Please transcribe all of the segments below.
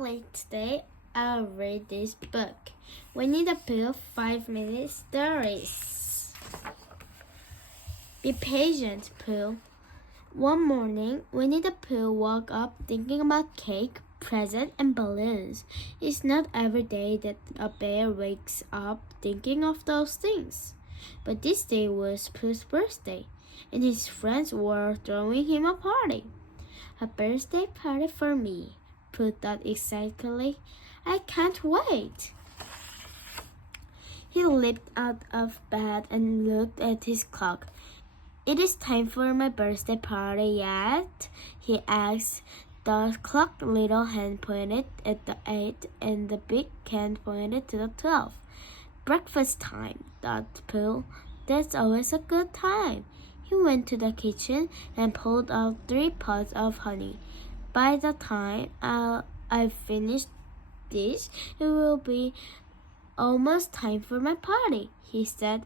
Exactly. Today I'll read this book. Winnie the Pooh 5-minute stories. Be patient, Pooh. One morning, Winnie the Pooh woke up thinking about cake, presents, and balloons. It's not every day that a bear wakes up thinking of those things. But this day was Pooh's birthday, and his friends were throwing him a party. A birthday party for me, Pooh thought excitedly. I can't wait. He leaped out of bed and looked at his clock. It is time for my birthday party yet? He asked. The clock little hand pointed at the 8 and the big hand pointed to the 12. Breakfast time, thought Pooh. That's always a good time. He went to the kitchen and pulled out 3 pots of honey. By the time I've finished this, it will be almost time for my party, he said.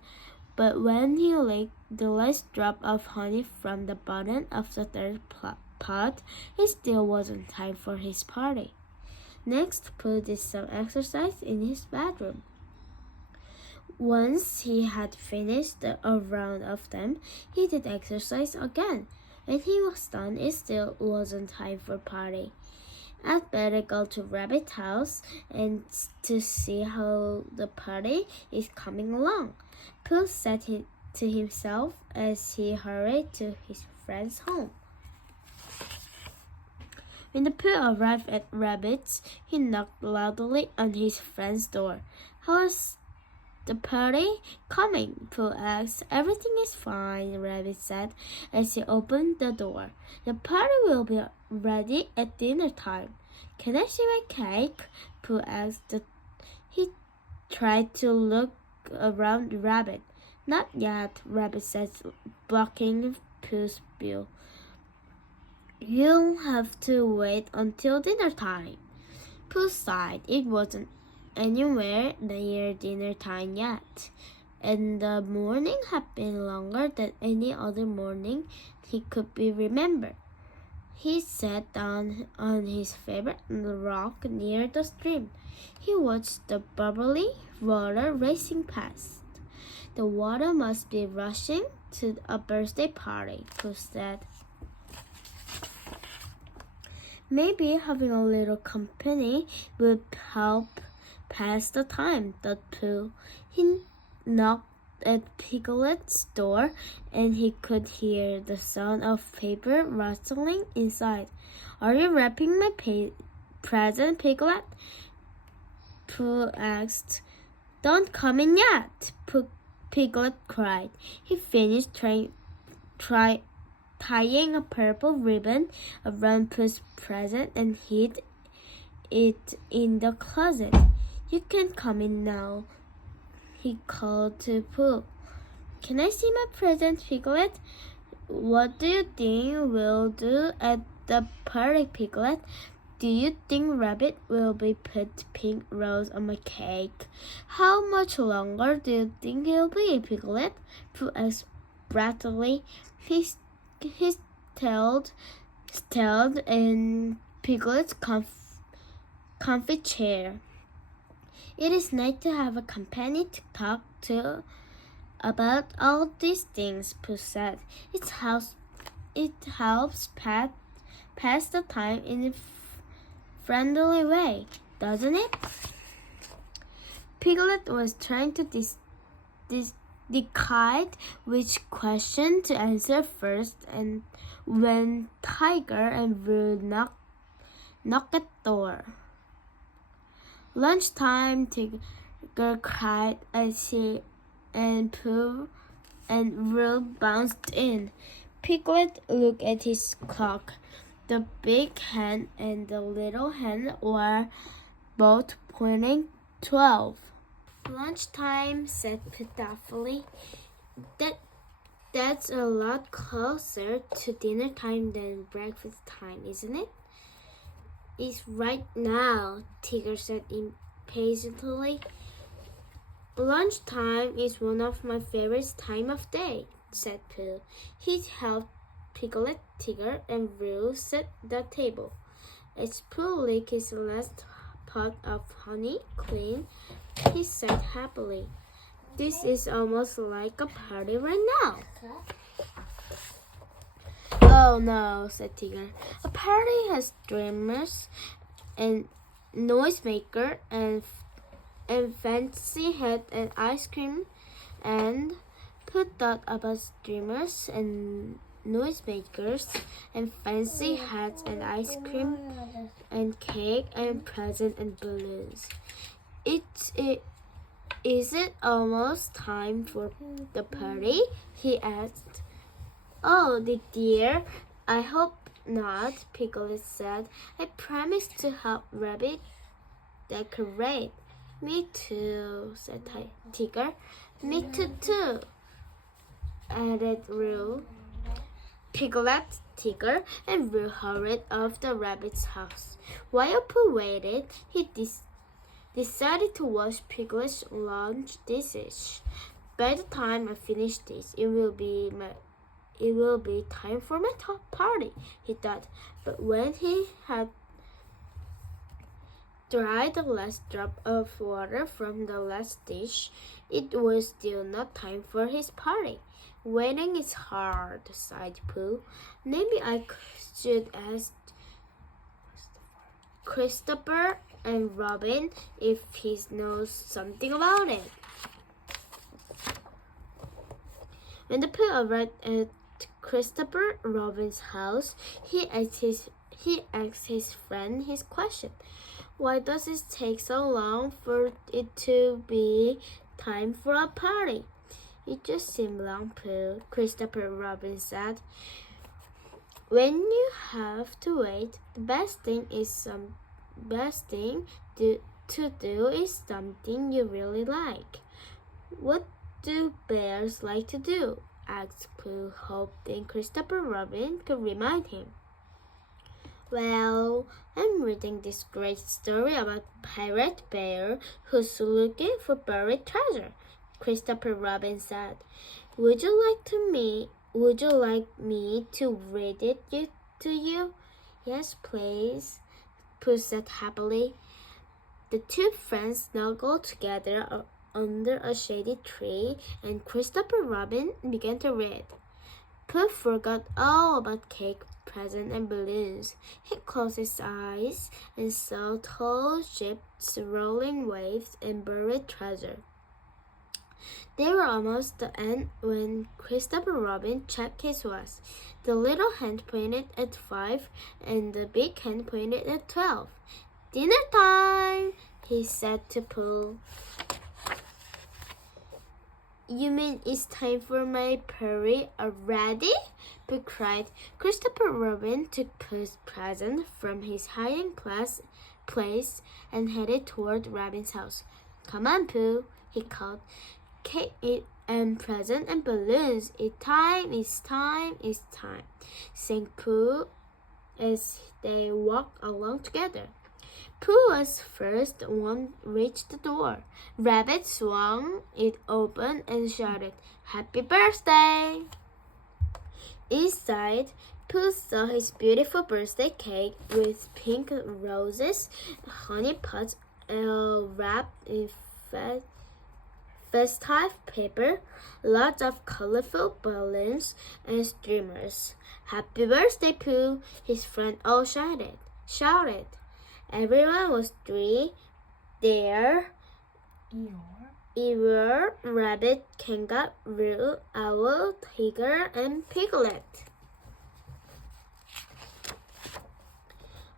But when he licked the last drop of honey from the bottom of the 3rd pot, it still wasn't time for his party. Next, Pooh did some exercise in his bedroom. Once he had finished a round of them, he did exercise again. When he was done, it still wasn't time for party. I'd better go to Rabbit's house and to see how the party is coming along, Pooh said to himself as he hurried to his friend's home. When the Pooh arrived at Rabbit's, he knocked loudly on his friend's door. How's the party coming? Pooh asked. Everything is fine, Rabbit said as he opened the door. The party will be ready at dinner time. Can I see my cake? Pooh asked. He tried to look around Rabbit. Not yet, Rabbit said, blocking Pooh's view. You'll have to wait until dinner time. Pooh sighed. It wasn't anywhere near dinner time yet, and the morning had been longer than any other morning he could be remembered. He sat down on his favorite rock near the stream. He watched the bubbly water racing past. The water must be rushing to a birthday party, Pooh said. Maybe having a little company would help pass the time, thought Pooh. He knocked at Piglet's door, and he could hear the sound of paper rustling inside. Are you wrapping my present, Piglet? Pooh asked. Don't come in yet, Piglet cried. He finished tying a purple ribbon around Pooh's present and hid it in the closet. You can come in now, he called to Pooh. Can I see my present, Piglet? What do you think we'll do at the party, Piglet? Do you think Rabbit will be put pink rose on my cake? How much longer do you think he'll be, Piglet? Pooh asked breathlessly. He stalled in Piglet's comfy chair. It is nice to have a companion to talk to about all these things, Pooh said. It helps pass the time in a friendly way, doesn't it? Piglet was trying to decide which question to answer first, and when Tiger and Roo knocked at the door. Lunchtime, Tiger cried as he and Pooh and Roo bounced in. Piglet looked at his clock. The big hand and the little hand were both pointing 12. Lunchtime, said Pooh thoughtfully. That's a lot closer to dinner time than breakfast time, isn't it? It's right now, Tigger said impatiently. Lunchtime is one of my favorite time of day, said Pooh. He helped Piglet, Tigger, and Roo set the table. As Pooh licked his last pot of honey clean, he said happily, "This is almost like a party right now." "Oh no," said Tigger. "A party has drummers and noisemaker and fancy hat and ice cream." And Pooh thought about streamers and noisemakers and fancy hats and ice cream and cake and presents and balloons. Is it almost time for the party?" he asked. "Oh, dear, I hope not," Piglet said. "I promised to help Rabbit decorate." "Me too," said Tigger. "Me too," added Roo. Piglet, Tigger, and Roo hurried off the rabbit's house. While Pooh waited, he decided to wash Piglet's lunch dishes. "By the time I finish this, it will be time for my party," he thought. But when he had dried the last drop of water from the last dish, it was still not time for his party. "Waiting is hard," sighed Pooh. "Maybe I should ask Christopher and Robin if he knows something about it." When the Pooh arrived at Christopher Robin's house, he asked his friend his question. "Why does it take so long for it to be time for a party?" "It just seemed long, Pooh," Christopher Robin said. "When you have to wait, the best thing to do is something you really like." "What do bears like to do?" asked Pooh, hoping Christopher Robin could remind him. "Well, I'm reading this great story about Pirate Bear who's looking for buried treasure," Christopher Robin said. Would you like me to read it to you?" "Yes, please," Pooh said happily. The two friends snuggled together under a shady tree, and Christopher Robin began to read. Pooh forgot all about cake, presents, and balloons. He closed his eyes and saw tall ships, rolling waves, and buried treasure. They were almost the end when Christopher Robin checked his watch. The little hand pointed at 5, and the big hand pointed at 12. "Dinner time," he said to Pooh. "You mean it's time for my party already?" Pooh cried. Christopher Robin took Pooh's present from his hiding place and headed toward Robin's house. "Come on, Pooh," he called. "Cake and present and balloons. It's time, sang Pooh as they walked along together. Pooh was first one reached the door. Rabbit swung it open and shouted, "Happy birthday!" Inside, Pooh saw his beautiful birthday cake with pink roses, honey pots wrapped in festive paper, lots of colorful balloons and streamers. "Happy birthday, Pooh!" his friend all shouted. Everyone was there. Eeyore, Rabbit, Kangaroo, Owl, Tiger, and Piglet.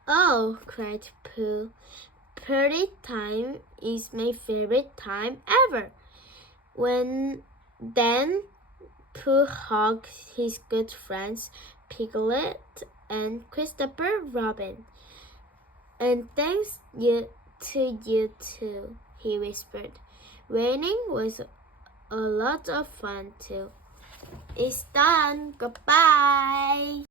"Oh," cried Pooh, "party time is my favorite time ever." Then Pooh hugged his good friends Piglet and Christopher Robin. "And thanks to you too," he whispered. "Raining was a lot of fun too." It's done. Goodbye.